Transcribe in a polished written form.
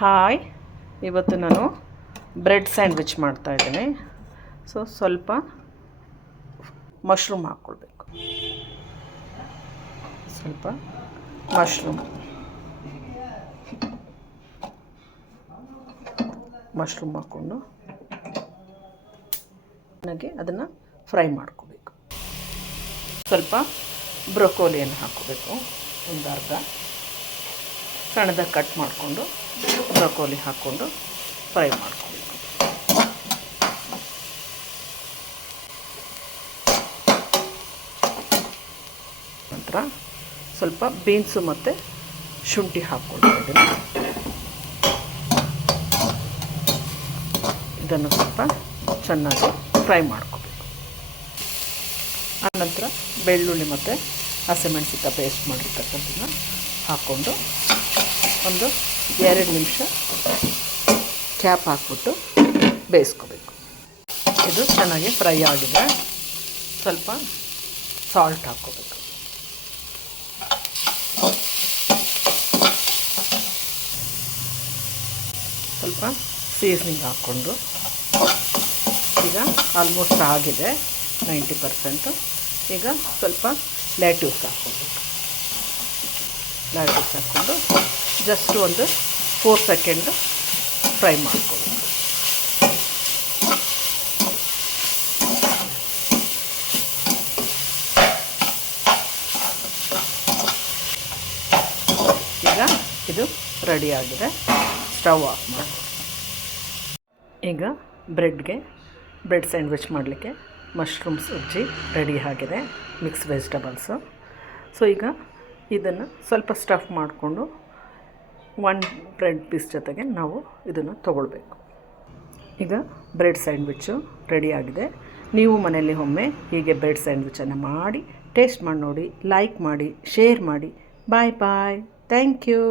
Hi, ಇವತ್ತು ನಾನು bread sandwich ಮಾಡ್ತಾಯಿದ್ದೀನಿ. ಸ್ವಲ್ಪ ಮಶ್ರೂಮ್ ಹಾಕ್ಕೊಳ್ಬೇಕು. ಸ್ವಲ್ಪ ಮಶ್ರೂಮ್ ಹಾಕ್ಕೊಂಡು ನನಗೆ ಅದನ್ನು ಫ್ರೈ ಮಾಡ್ಕೋಬೇಕು. ಸ್ವಲ್ಪ ಬ್ರೊಕೋಲಿಯನ್ನು ಹಾಕ್ಕೋಬೇಕು. ಒಂದು ಅರ್ಧ ಸಣ್ಣದಾಗಿ ಕಟ್ ಮಾಡಿಕೊಂಡು ಬ್ರೊಕೋಲಿ ಹಾಕ್ಕೊಂಡು ಫ್ರೈ ಮಾಡ್ಕೋಬೇಕು. ನಂತರ ಸ್ವಲ್ಪ ಬೀನ್ಸು ಮತ್ತು ಶುಂಠಿ ಹಾಕ್ಕೊಳ್ತಾ ಇದ್ದೀನಿ. ಇದನ್ನು ಸ್ವಲ್ಪ ಚೆನ್ನಾಗಿ ಫ್ರೈ ಮಾಡ್ಕೋಬೇಕು. ಆನಂತರ ಬೆಳ್ಳುಳ್ಳಿ ಮತ್ತು ಹಸಿಮೆಣಸಿನಕಾಯಿ ಪೇಸ್ಟ್ ಮಾಡಿರ್ತಕ್ಕಂಥದ್ದನ್ನ ಹಾಕ್ಕೊಂಡು ಒಂದು 2 ನಿಮಿಷ ಕ್ಯಾಪ್ ಹಾಕ್ಬಿಟ್ಟು ಬೇಯಿಸ್ಕೋಬೇಕು. ಇದು ಚೆನ್ನಾಗಿ ಫ್ರೈ ಆಗಿದೆ. ಸ್ವಲ್ಪ ಸಾಲ್ಟ್ ಹಾಕ್ಕೋಬೇಕು. ಸ್ವಲ್ಪ ಸೀಸನಿಂಗ್ ಹಾಕ್ಕೊಂಡು ಈಗ ಆಲ್ಮೋಸ್ಟ್ ಆಗಿದೆ 90%. ಈಗ ಸ್ವಲ್ಪ ಲೆಟ್ಯೂಸ್ ಹಾಕ್ಕೊಳ್ಬೇಕು. ಲೆಟ್ಯೂಸ್ ಹಾಕ್ಕೊಂಡು ಜಸ್ಟ್ ಒಂದು 4 ಸೆಕೆಂಡ್ ಫ್ರೈ ಮಾಡ್ಕೊಳ್ಬೇಕು. ಈಗ ಇದು ರೆಡಿಯಾಗಿದೆ. ಸ್ಟವ್ ಆಫ್ ಮಾಡಿ. ಈಗ ಬ್ರೆಡ್ ಸ್ಯಾಂಡ್ವಿಚ್ ಮಾಡಲಿಕ್ಕೆ ಮಶ್ರೂಮ್ ಸಬ್ಜಿ ರೆಡಿ ಆಗಿದೆ, ಮಿಕ್ಸ್ ವೆಜಿಟಬಲ್ಸು. ಈಗ ಇದನ್ನು ಸ್ವಲ್ಪ ಸ್ಟಫ್ ಮಾಡಿಕೊಂಡು 1 ಬ್ರೆಡ್ ಪೀಸ್ ಜೊತೆಗೆ ನಾವು ಇದನ್ನು ತೊಗೊಳ್ಬೇಕು. ಈಗ ಬ್ರೆಡ್ ಸ್ಯಾಂಡ್ವಿಚ್ಚು ರೆಡಿಯಾಗಿದೆ. ನೀವು ಮನೆಯಲ್ಲಿ ಒಮ್ಮೆ ಹೀಗೆ ಬ್ರೆಡ್ ಸ್ಯಾಂಡ್ವಿಚ್ಚನ್ನು ಮಾಡಿ ಟೇಸ್ಟ್ ಮಾಡಿ ನೋಡಿ. ಲೈಕ್ ಮಾಡಿ, ಶೇರ್ ಮಾಡಿ. Bye bye. Thank you.